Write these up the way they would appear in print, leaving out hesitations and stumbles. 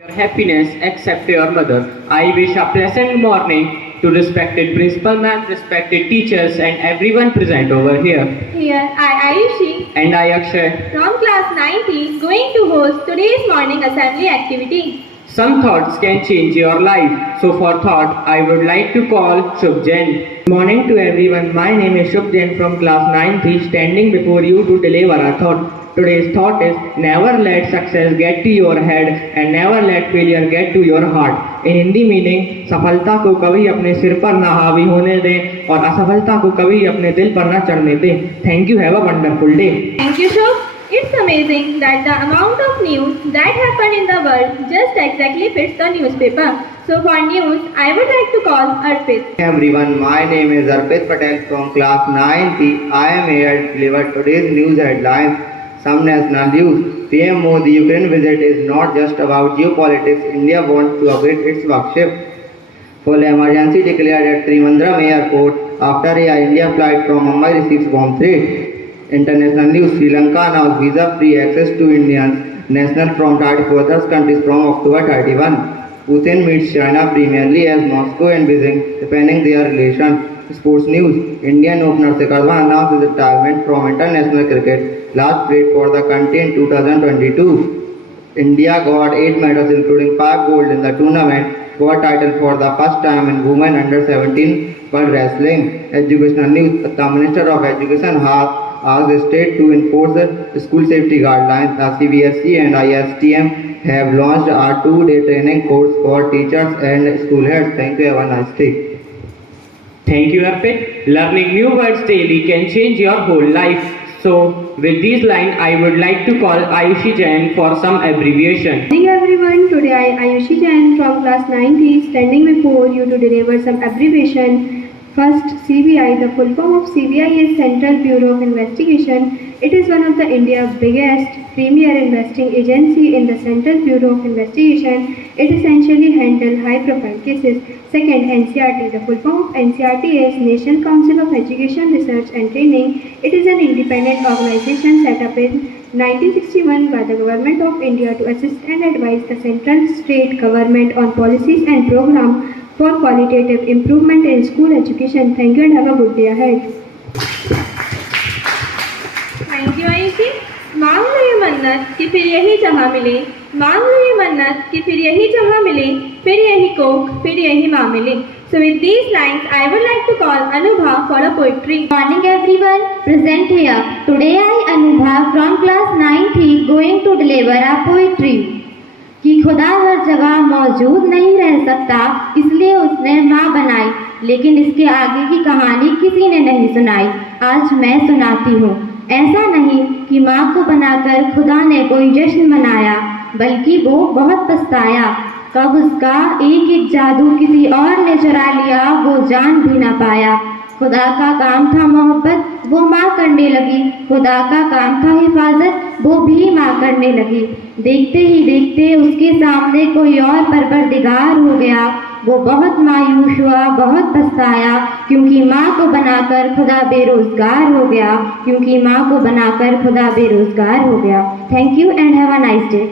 Your happiness except your mother. I wish a pleasant morning to respected principal ma'am, respected teachers and everyone present over here. Here, I, Ayushi, And I, Akshay. from class 90, going to host today's morning assembly activity. Some thoughts can change your life. So for thought, I would like to call Shubh Jain. Good morning to everyone. My name is Shubh Jain from class 9th, standing before you to deliver a thought. Today's thought is never let success get to your head and never let failure get to your heart. In Hindi meaning, सफलता को कभी अपने सिर पर ना हावी होने दें और असफलता को कभी अपने दिल पर ना चढ़ने दें. Thank you. Have a wonderful day. Thank you, Shubh. It's amazing that the amount of news that happen in the world just exactly fits the newspaper. So for news, I would like to call Arpit. Hey everyone, my name is Arpit Patel from class 9th. I am here to deliver today's news headlines. Some national news. PM Modi Ukraine visit is not just about geopolitics. India wants to upgrade its workship. Full emergency declared at Trivandrum Airport after a India flight from Mumbai receives bomb threat. International news. Sri Lanka announced visa-free access to Indians national from 34 countries from October 31. Putin meets China primarily as Moscow and Beijing depending their relations. Sports news. Indian opener Shikhar Dhawan announced his retirement from international cricket. Last played for the country in 2022. India got 8 medals including 5 gold in the tournament. World title for the first time in women under 17 world wrestling. Educational news. The Minister of Education has asked the state to enforce the school safety guidelines. The CBSE and ISTM have launched a 2-day training course for teachers and school heads. Thank you. Have a nice day. Thank you, Arpit. Learning new words daily can change your whole life. So, with these lines, I would like to call Ayushi Jain for some abbreviation. Good morning everyone. Today I, Ayushi Jain from class 9th, standing before you to deliver some abbreviation. First, CBI. The full form of CBI is Central Bureau of Investigation. It is one of the India's biggest premier investing agency in the Central Bureau of Investigation. It essentially handles high-profile cases. Second, NCERT. The full form of NCERT is National Council of Education, Research and Training. It is an independent organization set up in 1961 by the Government of India to assist and advise the central state government on policies and programs for qualitative improvement in school education. Thank you and have a good day ahead. Thank you, Ayushi. मांग लो ये मन्नत कि फिर यही जहाँ मिले, मांग लो ये मन्नत कि फिर यही जहाँ मिले, फिर यही कोख, फिर यही माँ मिले. So with these lines, I would like to call Anubha for a poetry. Morning everyone, present here. Today I, Anubha from class 9th, going to deliver a poetry. कि खुदा हर जगह मौजूद नहीं रह सकता, इसलिए उसने माँ बनाई, लेकिन इसके आगे की कहानी किसी ने नहीं सुनाई. आज मैं सुनाती हूँ. ऐसा नहीं कि माँ को बनाकर खुदा ने कोई जश्न मनाया, बल्कि वो बहुत पछताया. कब उसका एक एक जादू किसी और ने चुरा लिया, वो जान भी ना पाया. खुदा का काम था मोहब्बत, वो माँ करने लगी. खुदा का काम था हिफाजत, वो भी माँ करने लगी. देखते ही देखते उसके सामने कोई और परवरदिगार हो गया. वो बहुत मायूस हुआ, बहुत पछताया, क्योंकि माँ को बनाकर खुदा बेरोजगार हो गया. क्योंकि माँ को बनाकर खुदा बेरोजगार हो गया. Thank you and have a nice day.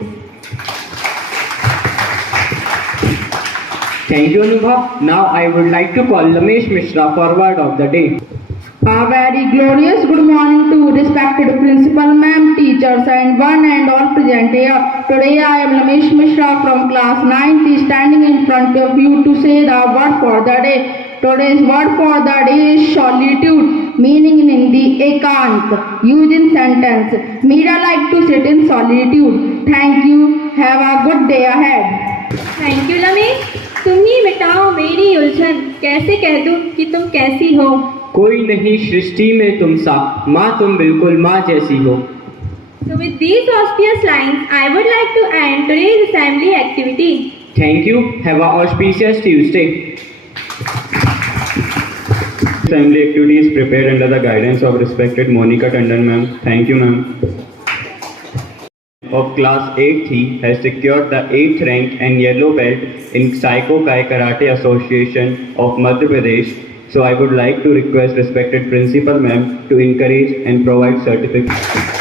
Thank you, Anubha. Now I would like to call Lamesh Mishra for word of the day. A very glorious good morning to respected principal, ma'am, teachers and one and all present here. Today I am Lamesh Mishra from class 9th, standing in front of you to say the word for the day. Today's word for the day is solitude, meaning in Hindi ekant. Used in sentence, Meera like to sit in solitude. Thank you. Have a good day ahead. Thank you, Lamesh. तुम ही मिटाओ मेरी उलझन, कैसे कह दूं कि तुम कैसी हो. कोई नहीं सृष्टि में तुम सा, माँ तुम बिल्कुल माँ जैसी हो. So with these auspicious lines, I would like to end today's assembly activity. Thank you. Have an auspicious Tuesday. Assembly activity is prepared under the guidance of respected Monica Tandon ma'am. Thank you ma'am. Of class 8th has secured the 8th rank and yellow belt in Psycho Kai Karate Association of Madhya Pradesh. So I would like to request respected principal ma'am to encourage and provide certificates.